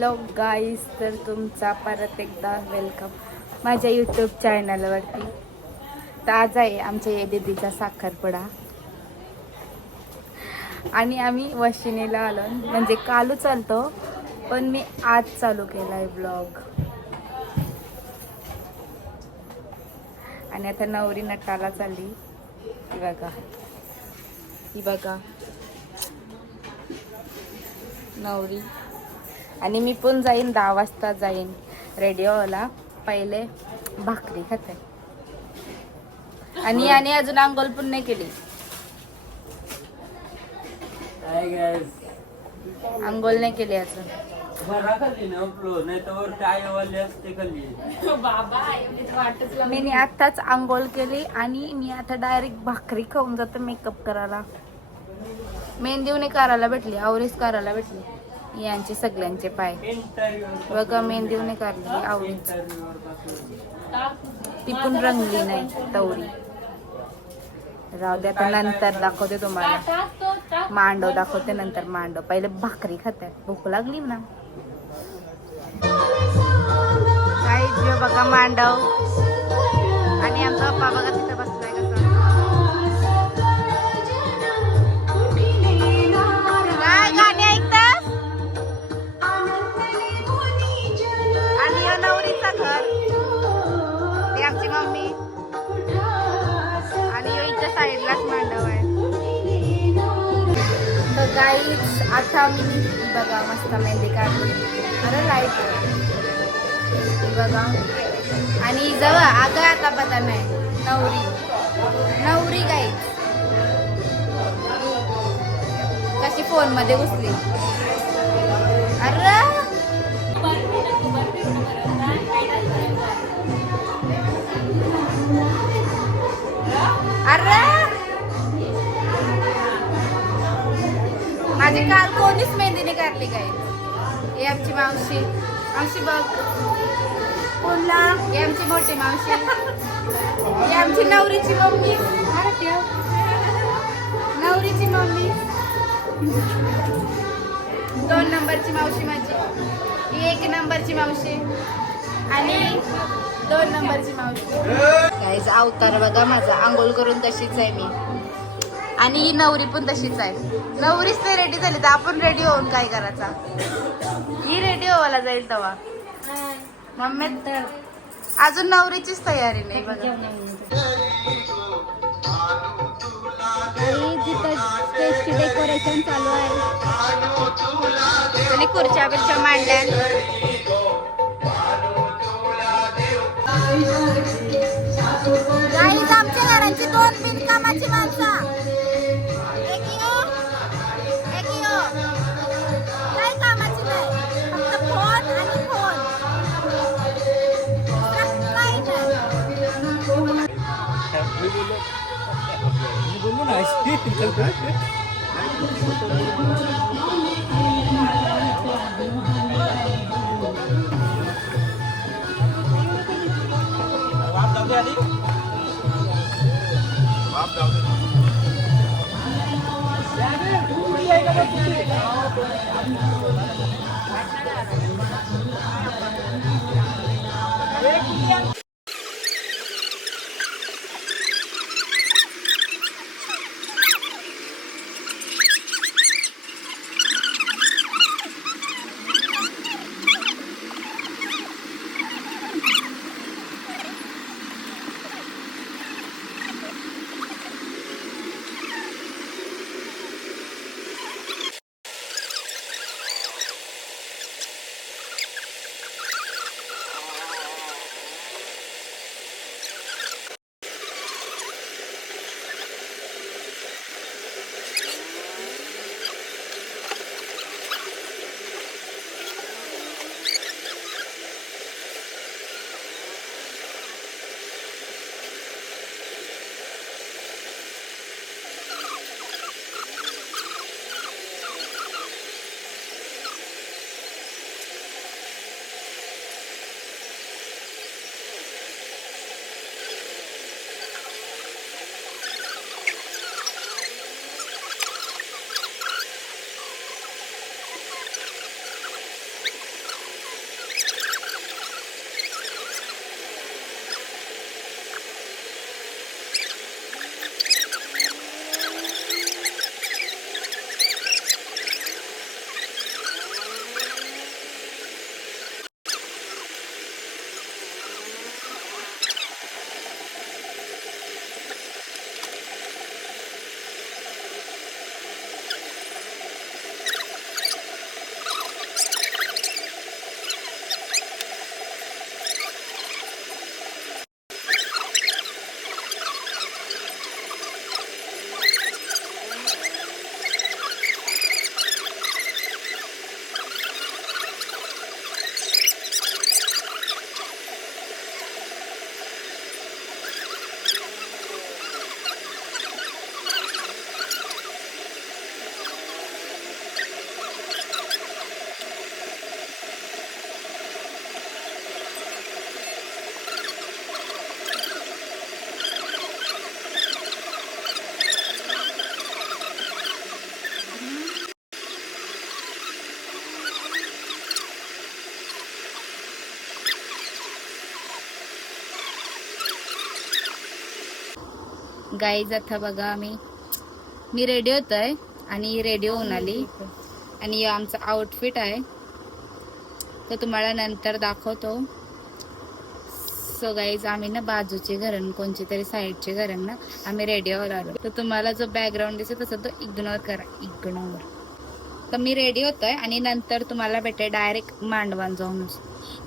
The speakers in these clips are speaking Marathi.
हॅलो गाईस, तर तुमचा परत एकदा वेलकम माझ्या यूट्यूब चॅनलवरती. तर आज आहे आमच्या दीदीचा साखरपुडा आणि आम्ही वशिनीला आलो. म्हणजे कालू चालतो, पण मी आज चालू केलाय ब्लॉग. आणि आता नवरी नटाला चालली. ही बघा नवरी. आणि मी पण जाईन 10 वाजता जाईन रेडिओला. पहिले भाकरी खाते आणि अजून अंघोळ पण नाही केली. अंघोळ नाही केली अजून. मी आताच अंघोळ केली आणि मी आता डायरेक्ट भाकरी खाऊन जाते मेकअप करायला. मेहंदी नाही करायला भेटली, आवरीच करायला भेटली. यांचे सगळ्यांचे पाय बघा, मेहंदी नाही काढली आवरीच. ती पण रंगली नाही तवरी. राहू द्या, आता नंतर दाखवते तुम्हाला. मांडव दाखवते नंतर. मांडव पहिले भाकरी खाते, भूक लागली ना. काही जीव बघा मांडव. आणि आमचा पप्पा बघा तिथं बसलाय कसं. काय गाणी ऐकतात. आणि नवरीचं घर, ती आमची मम्मी. आणि इथच्या साईडलाच मांडव आहे. तर गाईच आता मी बघा मस्त मेहंदी काढली. अरे लाईट बघा. आणि जवळ अगं आता पता नाही. नवरी गाईच कशी फोन मध्ये घुसली. अरे अरे माझी काल कोणीच मेहंदीने काढली काय. ही आमची मावशी. मावशी बघ कोणला. ही आमची मोठी मावशी. ही आमची नवरीची मम्मी. नवरीची मम्मी 2 नंबरची मावशी माझी. ही 1 नंबरची मावशी आणि 2 नंबरची मावशी. काहीच अवतार बघा माझा. आंघोळ करून तशीच आहे मी. आणि ही नवरी पण तशीच आहे. नवरीच नाही रेडी झाली तर आपण रेडी होऊन काय करायचा. ही रेडी व्हायला जाईल तेव्हा. मम्मी तर अजून नवरीचीच तयारी नाही बघा. स्टेजची डेकोरेशन चालू आहे आणि खुर्च्या बिर्च्या मांडल्या. गाईज आमच्या घरांची 2 बिनकामाची माणसं. काही कामाची नाही, फक्त फोन आणि फोन. काही गाईज आता बघा मी रेडी होतोय आणि रेडी होऊन आली आणि आमचा आउटफिट आहे तो तुम्हाला नंतर दाखवतो. सो गाईज आम्ही ना बाजूचे घरन कोणचे तरी साईडचे घरन ना आम्ही रेडिओवर आलो. तर तुम्हाला जो बॅकग्राऊंड दिसत तसं तो इग्नोर करा, इग्नोर. तर मी रेडी होतोय आणि नंतर तुम्हाला भेटे डायरेक्ट मांडवान जाऊन,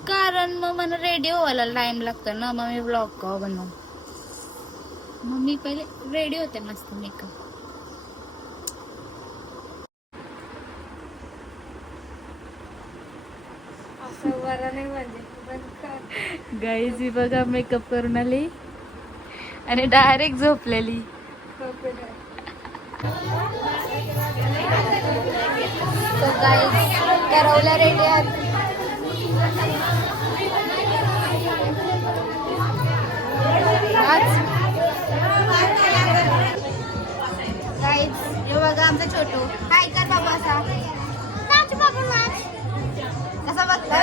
कारण मग मला रेडिओ व्हायला टाइम लागतो ना. मग मी ब्लॉग का बनवू, मग मी पहिले रेडी होते मस्त मेकअप. गाईज ही बघा मेकअप करून आली आणि डायरेक्ट झोपलेली. करवल्या रेडी आहेत. गाईज हे बघा आमचा छोटू काय कर बाबा असा कसा बघता.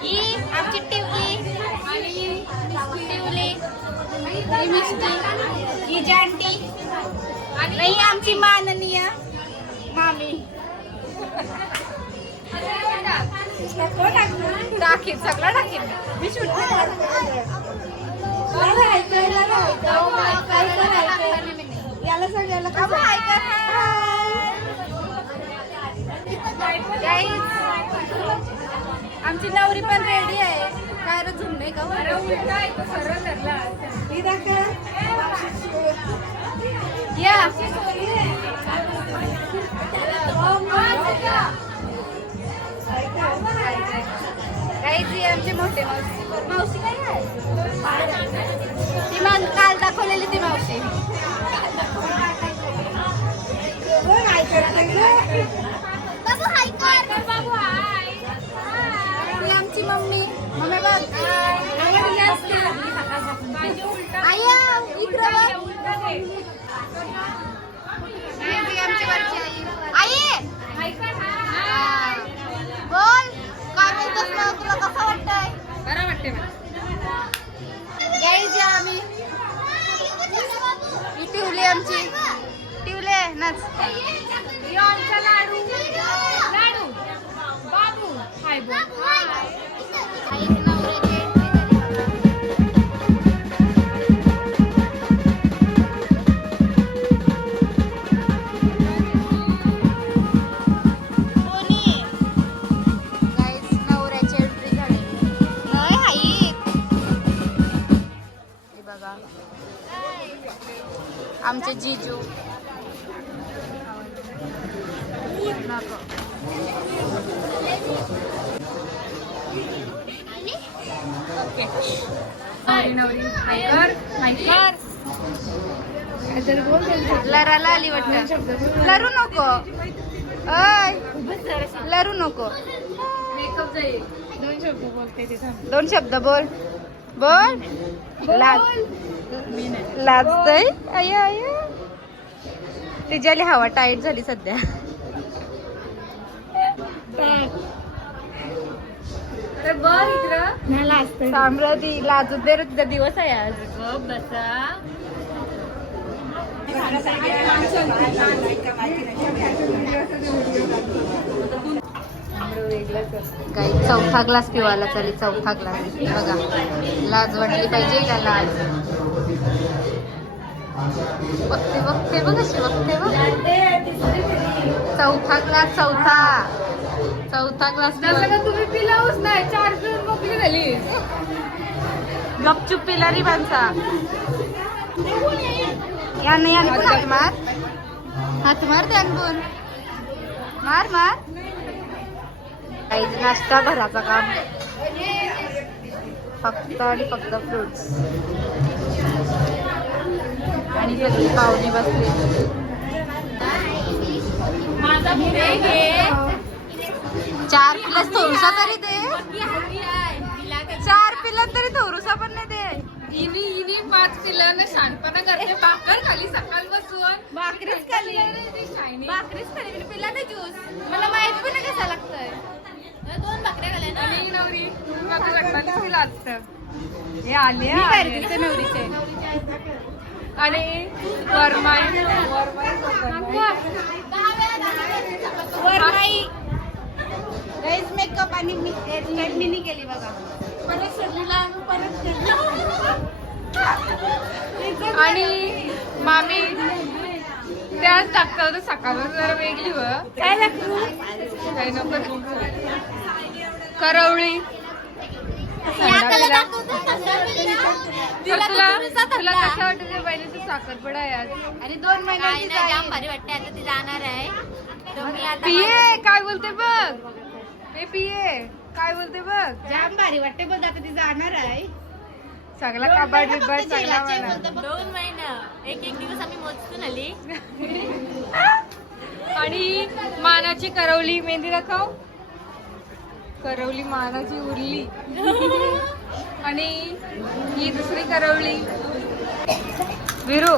ही आमची टिवली ही मिष्टी ही जानटी आणि ही आमची माननीय मामी. टाकीत सगळं टाकीत मी शूट याला सगळ्याला आमची नवरी पण रेडी आहे. काय रे झुमणे का या काहीच आमचे मोठे मावशी काय आहे ती मान काल दाखवलेली ती मावशी. ती आमची मम्मी मम्मी बघ आमची वरची आई बोल काय म्हणतोस ना तुला कसं वाटतंय. बरं वाटतंय यायची आम्ही ही टिवली आमची टिवले नाच आमचा लाडू लाडू बाबू हाय बोल आमचे जीजू लराला आली वाटतं. लरू नको लरू नको. दोन शब्द बोल बोल. लाजतय आया आया तिच्याली हवा टाईट झाली सध्या. साम्राती लाजू दे रे तुझा दिवस आहे आज. बसा काही चौथा ग्लास पिवायला चालेल. चौथा ग्लास बघा लाज वाटली पाहिजे का लाज. बघते बघते बघ अशी बघते बघ. चौथा ग्लास चौथा ग्लास तुम्ही पिलाऊच नाही. 4 पिऊन मोकळी झाली. गपचूप पिला रे माणसा. याने याने पण हात मार हात मार त्यान पण मार मार. काही नाश्ता भराचा काम फक्त आणि फक्त फ्रुट्स आणि सगळी पाहुणे बसले. 4 पिलस थोडसा तरी दे. 4 पिलं तरी थोडसा पण नाही दे. इनी 5 पिलं शानपणा करते. भाकर खाली सकाळ बसून भाकरीच खाली भाकरीच खाली पिला नाही ज्यूस. मला माहित पण नाही कसा लागतंय. 2 भाकऱ्या खाल्ल्या ना. आणि नवरी भाकर लागतात लागतं. हे आले नवरीचे आणि वरमाई गाईज मेकअप आणि मी केली बघा. आणि मामी त्याच टाकतात सकाळपासून जरा वेगळी व काय लागतो काही नको करवळी तुला कसं वाटत पाहिजे तू साखरपुडा आहे आज आणि 2 महिन्याची जाम भारी वाटते. आता ती जाणार आहे तर मी आता पिये काय बोलते बघ हे पिये काय बोलते बघ जाम भारी वाटते बोलत. आता ती जाणार आहे सगळा कबाड बिबाड सगळा मला 2 महिने एक दिवस आम्ही मोजतो आली. आणि मानाची करवली मेहंदी दाखव. करवली मानाची उरली आणि ही दुसरी करवली विरू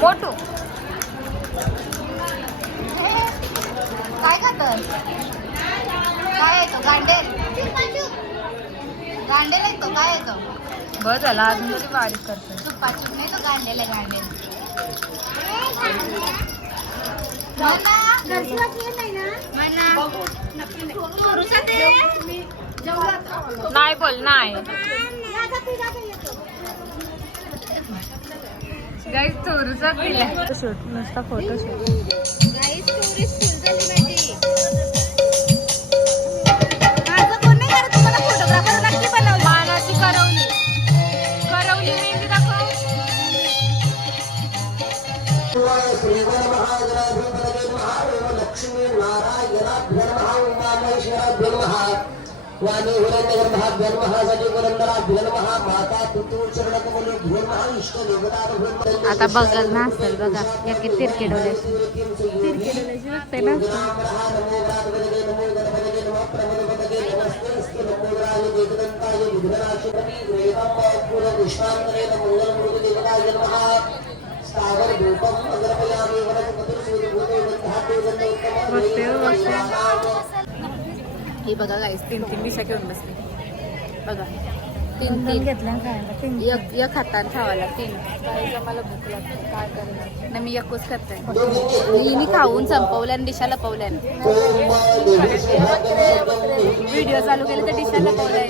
मोठू काय खातं काय येतो गांडेल गांडेल येतो काय येतो बस झाला अजून तरी बारीक करतो चुप्पा नाही तो गांडेल आहे गांडेल. नाही बोल नाही गाईस चोरूचा दिला शूट नुसता फोटो शूट मानाची करवली करवली मेहंदी दाखव. आता बघल ना असेल बघा या तिरके डोळ्याची बघते ना. हे बघा गाईस 3 दिशा घेऊन बसले बघा 3 घेतल्या एक हाताने खावायला 3 मला भूक लागते काय करणार ना मी एकच करते हिने खाऊन संपवल्या आणि दिशा लपवल्या व्हिडिओ चालू केले तर दिशा लपवल्या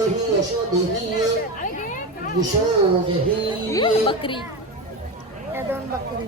बकरी त्या 2 बकरी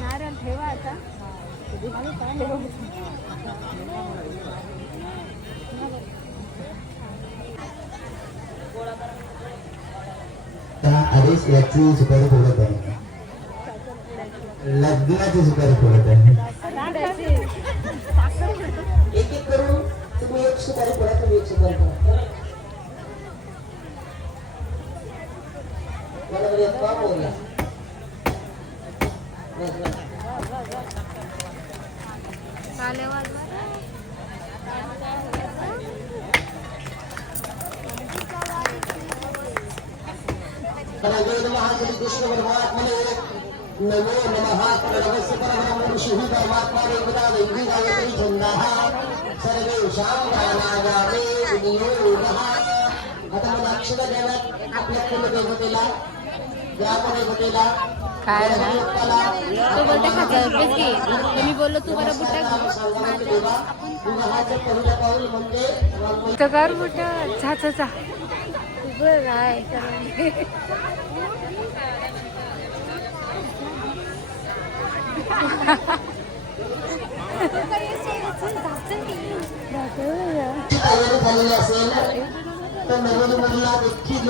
नारळ ठेवा आता आधीच याची सुपारी फोडत आहे लग्नाची सुपारी फोडत आहे एक एक करून तुम्ही एक सुपारी फोडा तुम्ही एक सुपारी फोडा मला बरी अफवा बोलला कृष्ण परमात्मने नमो नमः प्रणवस्य परमं ऋषिः परमात्मा देवता दैवी गायत्री छन्दः सर्वेषां नानायामे विनियोगः. आता मला अक्षर देण्यात आपल्या कुलदेवतेला ग्रामदेवतेला काय तू बोलते खातं मी बोललो तू बरं बुटा कर बुटा चा चा चा काय झालेली असेल तर नवीनमधला देखील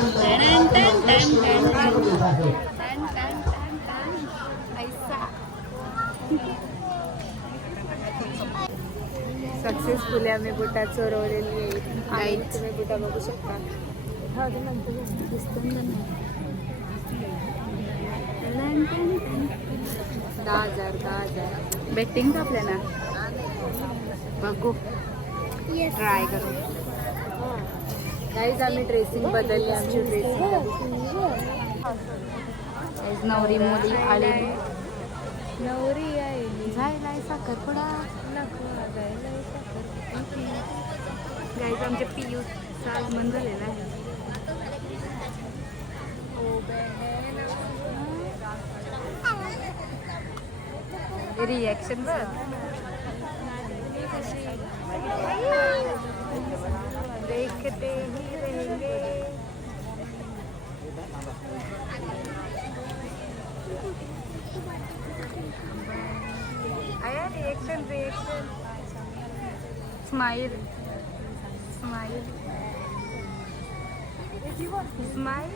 सक्सेसफुली आम्ही बुटा चोरवलेली आहे. तुम्ही बुटा बघू शकता. 10,000 बेटिंग का आपल्याला बघू ट्राय करू. गाईज आम्ही ड्रेसिंग बदलली आमची ड्रेसिंग. नवरी मुली आलेली नवरी आहे जायला साखरपुडा. गाईज आमच्या पियूचा आगमन झालेलं आहे. रिॲक्शन बघ. देखते ही रहेंगे. आया रिॲक्शन स्माइल स्माइल स्माइल.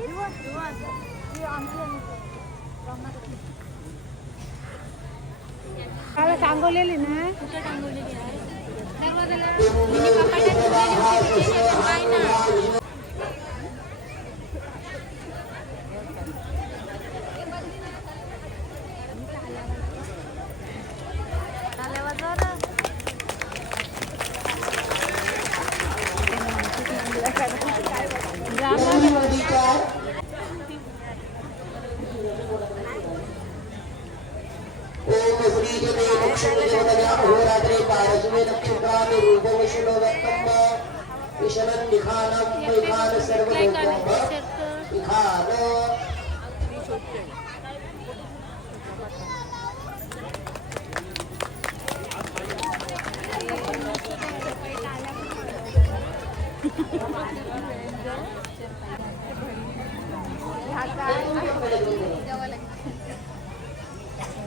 काल टांगवलेली ना. ओम श्री जने लक्ष्मीदेवतया अहोरात्रे पारस्मे नक्षत्राणि रूपवशिनो व्यक्तम् विशनं निखानं विखान सर्वलोकम् विखान.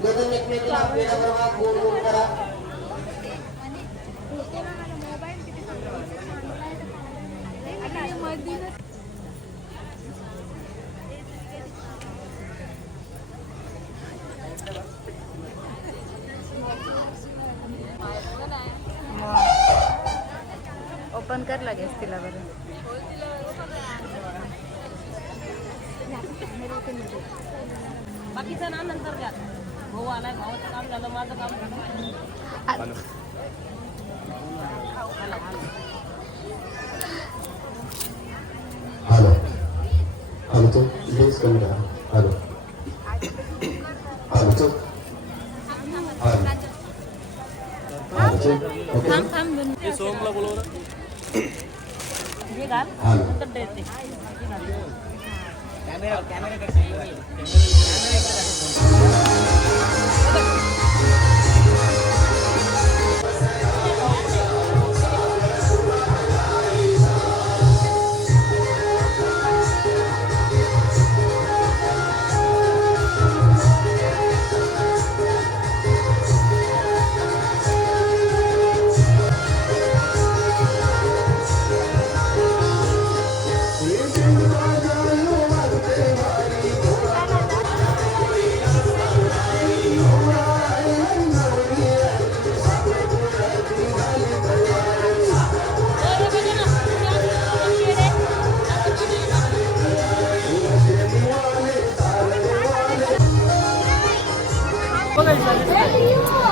दोन एकमेकांना आपल्याला बरोबर गोल गोल करा. ओपन कर लगेच तिला बरं. बाकीचं ना नंतर द्या. भाऊ आलाय, भावाचं काम झालं, माझं काम झालं. हॅलो हॅलो तो प्लीज कमी करा. हॅलो हॅलो तो ओके. सोमला बोलव हे घाल हॅलो नंतर ड्रेस दे.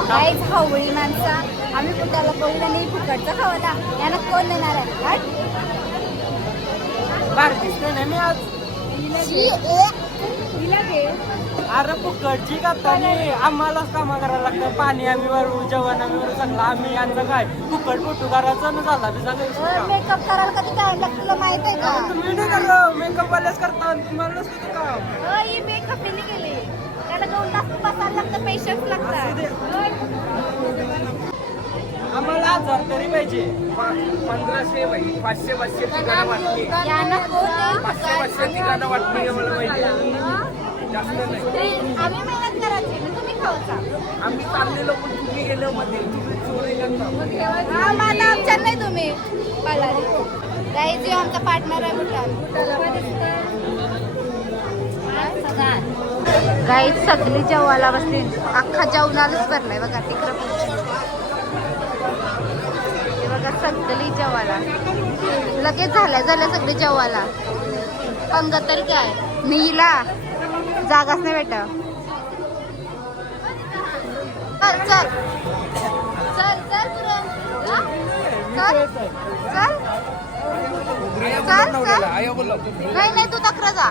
काहीच हावळी माणसा. आम्ही कुठल्याला बोललं नाही फुकटचं खावाला. यांना कोण देणार आहे? हट. बार दिसतोय ना मी आज. हिला घे. अरे फुकटची का तरी आम्हालाच कामं करायला लागतं. पाणी आम्ही वरू, जेवण आम्ही वरू, सगळं आम्ही यांचं काय फुकट फोटो करायचं ना झाला बी सांगायचं. मेकअप करायला कधी टाइम लागतो तुला माहित आहे का? तुम्ही नाही करा मेकअप वाल्याच करता तुम्हाला नसतं ते काम. ही मेकअप नाही केली. त्याला 2 तास बसायला लागतं, पेशन्स लागतात. आम्हाला 1000 तरी पाहिजे. 1500 बाई 500 ठिकाणं वाटली. यांना कोण आहे? 500 ठिकाणं वाटली आम्हाला पाहिजे. जास्त नाही. आम्ही मेहनत करायची ना, तुम्ही खाऊचा. आम्ही चाललेलो पण तुम्ही गेलो मध्ये तुम्ही चोरी करता. आम्हाला आमच्या नाही तुम्ही पालारी. गाईज जो आमचा पार्टनर आहे गाईज सगळी जेवायला बसली. अख्खा जेवणालाच भरलाय बघा तिकडं. हे बघा सगळी जेवायला लगेच झाल्या सगळे जेवायला. पंगत तरी काय मीला जागाच नाही भेट. चल चल चल चल पुरण जा. चल चल चल चल नाही नाही तू तक्र जा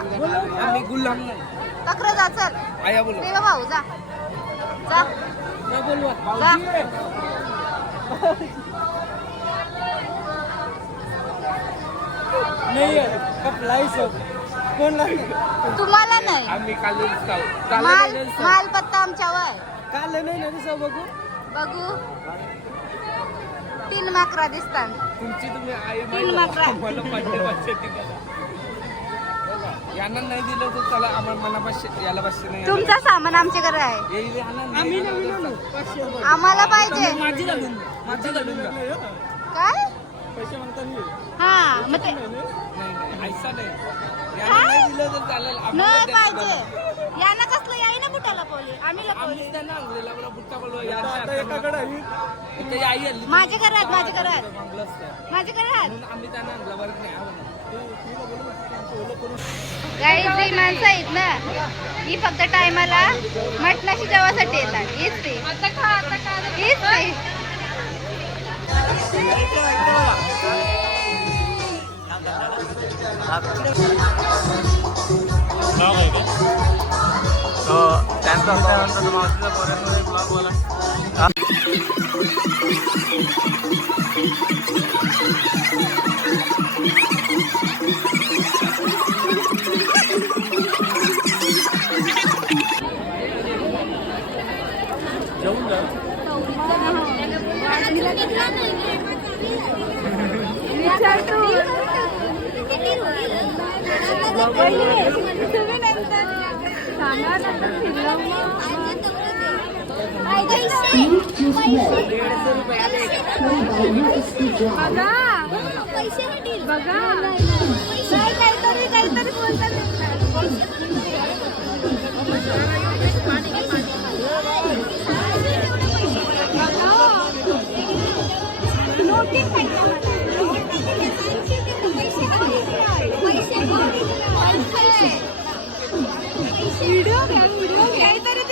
तक्र जा चल देवा भाऊ जा जा जा. नाही कपलाई सब कोण लागलं तुम्हाला नाही माल माल पत्ता आमच्यावर काल नाही ना दिसा बघू बघू 3 माकरा दिसतात तुमची तुम्ही आई 3 माकरा मला पाचशे यांना नाही दिलं तर त्याला आम्हाला मला पाचशे याला पाचशे नाही तुमचं सामान आमच्याकडे आहे आम्ही आम्हाला पाहिजे माझी घालून काय पैसे म्हणता नाही हा मग ते नाही ऐसा नाही यांना नाही दिलं तर चालेल नाही पाहिजे यांना कसलं याई ना बुटाला पोली आम्ही लपवली. आम्ही त्यांना आणलेला बरं बुट्टा बोलवा आता एकाकडे आहे. इथे आई आली माझ्या घरात माझ्या घरात मागलं असतं माझ्या घरात म्हणून आम्ही त्यांना आणलं बरं नाही आवडलं. काही जी माणसं आहेत ना ही फक्त टायमाला मटणाशी जेवासाठी येतात हीच ती हीच ती काहीतरी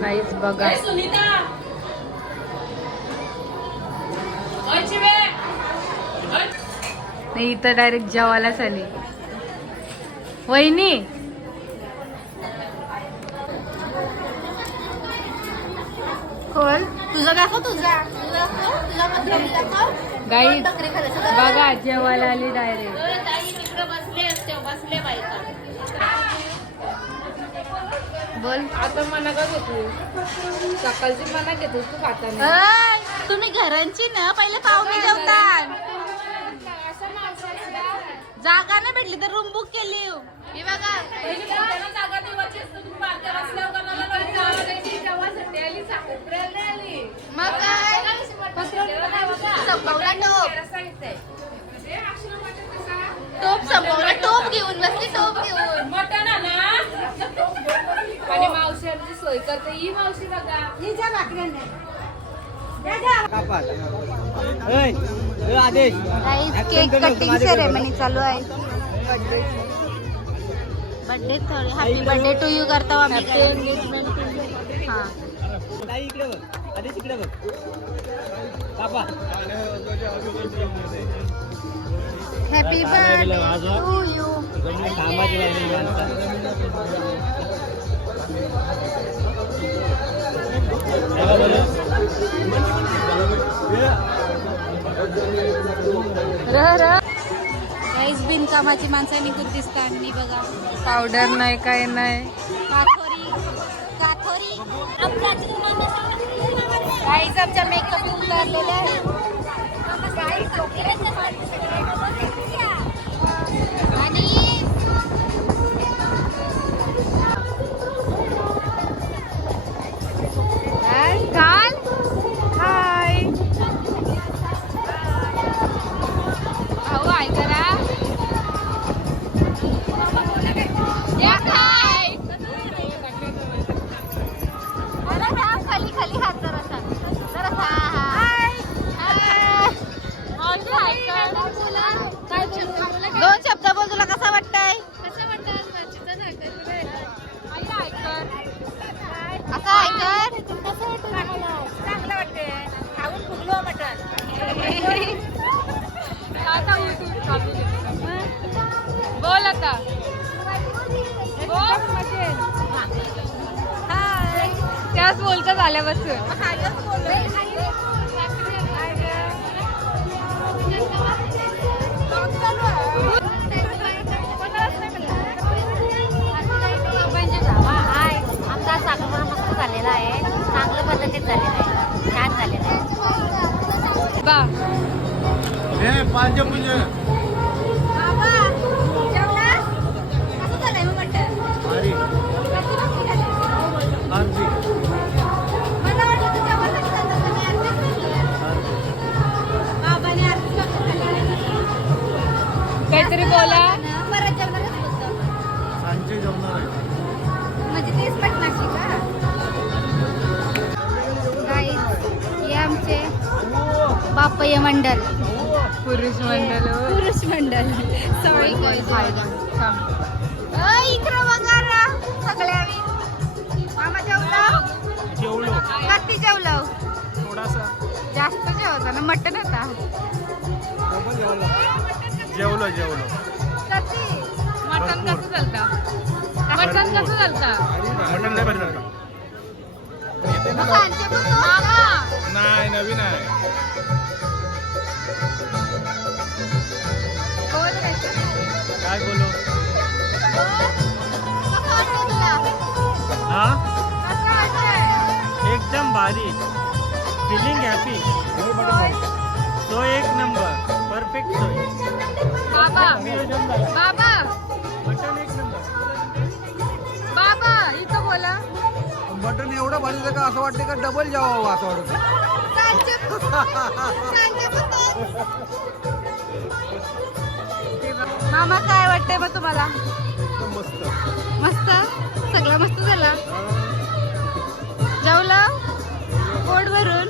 नाहीच बघा नाही इथं डायरेक्ट जेवायलाच आली वहिनी खोल तुझं दाखव तुझा गाई बघा जेवायला आली डायरेक्ट बोल आता मना का घेतो सकाळची मना घेतो तू खाता नाही तुम्ही घरांची ना पहिले पाहुणे जेवतात जागा नाही भेटली तर रूम बुक केली हे बघा मग काय संपवला टोप संपवला टोप घेऊन बसली टोप घेऊन आणि मावशी सोय करते ही मावशी बघा आदेश केक कटिंग सेरेमनी चालू आहे बर्थडे थोडी हॅपी बर्थडे टू यू करता आम्ही हा इकडे बघ आदेश इकडे बघ पापा हॅपी बर्थडे टू यू काहीच बिनकामाची माणसं निघून दिसतात मी बघा पावडर नाही काय नाही काथोरी काथोरी काहीच आमच्या मेकअप उतरलेले आहेत आणि आता बोल आता त्याच बोलतात आल्यापासून. आमचा साखरपुडा मस्त झालेला आहे, चांगल्या पद्धतीत झालेला आहे, छान झालेला आहे. बा काहीतरी बोला. म्हणजे तेच पटनाशी का गाईस, हे आमचे बापय मंडल, पुरुष मंडळ. पुरुष मंडल. सॉरी इकडं बघा ना सगळे आम्ही. मामा जेवलो? कधी जेवलो? थोडासा जास्त जेवता ना, मटन होता. जेवलो कधी? मटण कसं चालतं? मटण कसं चालतं? मटण नाही पाहिजे सांचे पण तो? मामा नाही नवीन आहे. बोल रे. काय बोलू कसं वाटतंय तुला? हा कसं वाटतंय? एकदम भारी फिलिंग हॅपी. तो एक नंबर परफेक्ट सोय. बाबा बाबा मटण एक नंबर. बाबा इथं बोला. मटण एवढं भारी का असं वाटतं का डबल जेवावं असं वाटतं. सांचे पण तो? मामा काय वाटतंय मग तुम्हाला? मस्त मस्त, सगळं मस्त झालं. जेवलं पोट भरून?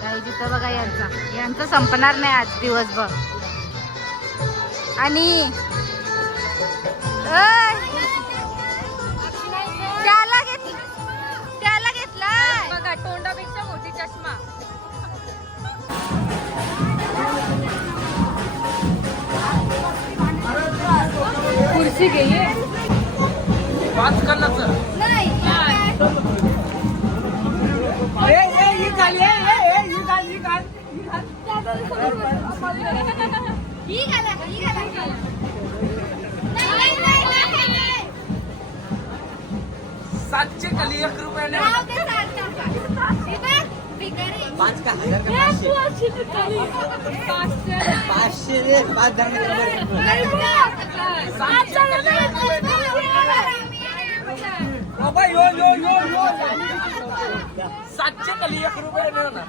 काही तिथं बघा यांचा संपणार नाही आज दिवसभर. आणि त्याला घेतलाय बघा तोंडापेक्षा मोठी चष्मा. कुर्सी घे. 5 कलरचं. नाही. ही घाला. नाही. 700 खाली 1 रुपयाने. राहू दे, चालतं. हे बघ, भिकारी. 5 का 1000 का 500 रे 5 धरणे बाबा यो 700 खाली 1 रुपयाने ना.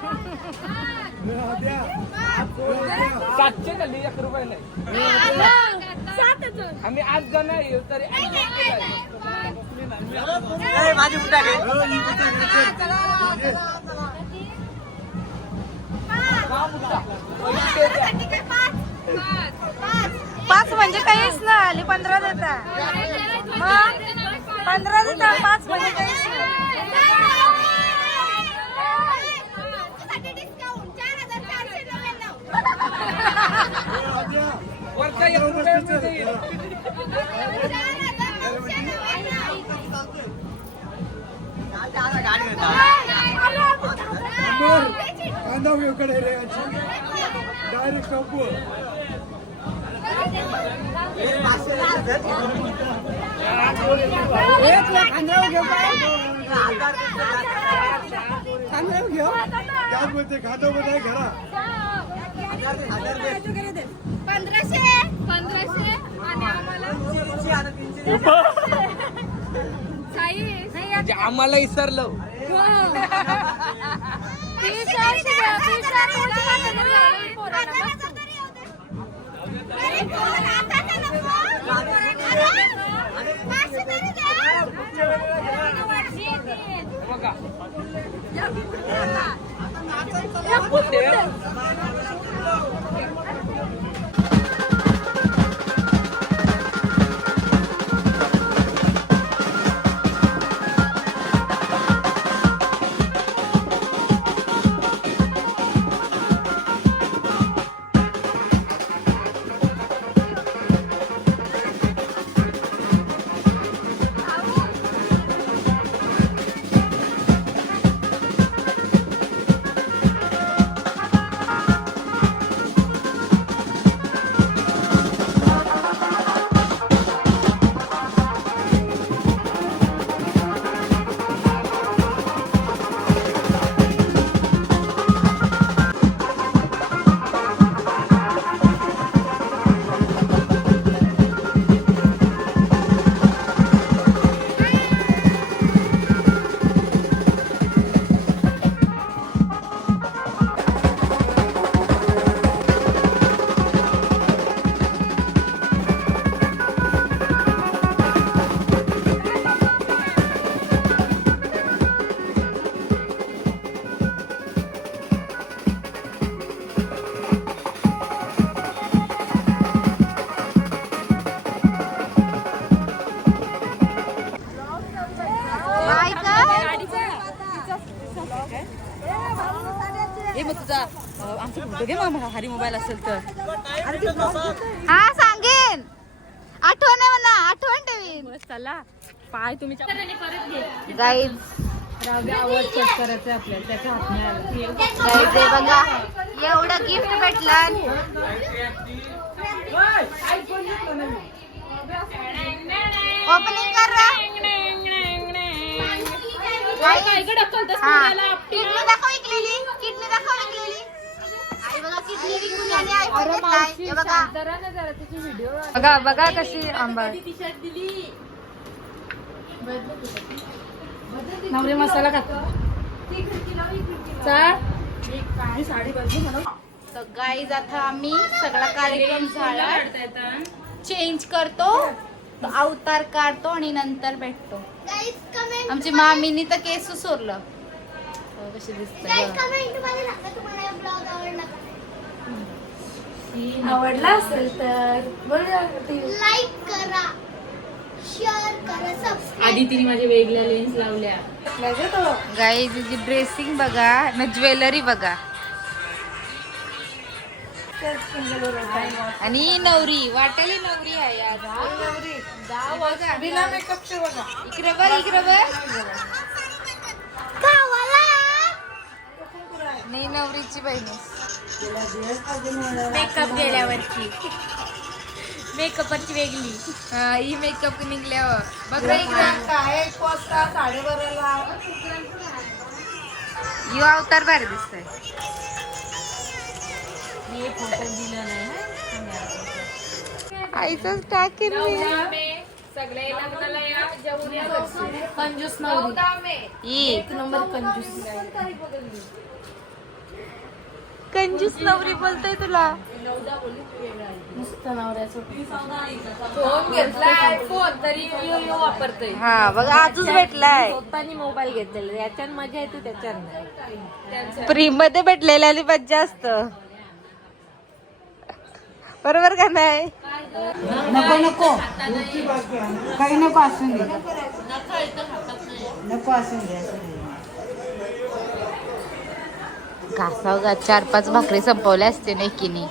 700 खाली 1 रुपयाने. आम्ही 8 जण आहे तरी माझी बुटा घे. पाच म्हणजे काहीच ना, आली 15 देता. मग 15 देता, 5 म्हणजे काहीच नाही. वरचा 1 रुपयाने देईल. कांदा वेकडे रे डायरेक्ट कापू. काय बोलते खातो बोलते घरा 1500 आणि आम्हाला म्हणजे आम्हाला विसरलो. बघा बोलते तुझा आमचा फोटो घे मग हरी मोबाईल असेल तर. हा सांगेन, आठवण आहे म्हणा, आठवण ठेवीन. चला पाय तुम्ही गाईज आवड चेक करायचं आपल्याला त्याच्या हातने आलं. गाईज हे बघा एवढं गिफ्ट भेटलं. ओपनिंग कर रे. हा. किडनी दाखव विकलेली, किडनी दाखव विकलेली. आई बघा किडनी विकून आणि iPhone घेतलाय. हे बघा बघा बघा कशी आंबा नवरी मसाला खातो. तर गाईज आता आम्ही सगळा कार्यक्रम झाला, चेंज करतो, तो अवतार काढतो आणि नंतर भेटतो. आमची मामीनी तर केस सोरलं. कशी दिसते आवडला असेल तर लाईक करा, शेअर करा, सबस्क्राईब. आधी तिने माझ्या वेगळ्या लेन्स लावल्या. गाईज तिची ड्रेसिंग बघा ना, ज्वेलरी बघा. आणि नवरी वाटाली नवरी आहे आज. बिना मेकअपचे बघा. इकडे बघ, इकडे बघ. नाही नवरीची बहिणी मेकअप गेल्यावरची मेकअपची वेगळी. ही मेकअप निघल्यावर बघ रे इकडे. यू अवतार भारी दिसतंय. आईचाच टाकेल कंजूस नवरी. ही नंबर कंजूस. कंजूस नवरी बोलतोय तुला. नुसतं नवऱ्याचं फोन घेतलाय, फोन तरी वापरतोय. हा बघ आजच भेटलाय. स्वतःनी मोबाईल घेतलेला, याच्यात मजा येते त्याच्यात नाही. फ्री मध्ये भेटलेल्या मज्जा असत. बरोबर का नाही. नको नको काही नको असून दे, नको असून दे. घासाव 4-5 भाकरी संपवल्या असते नाही की नाही.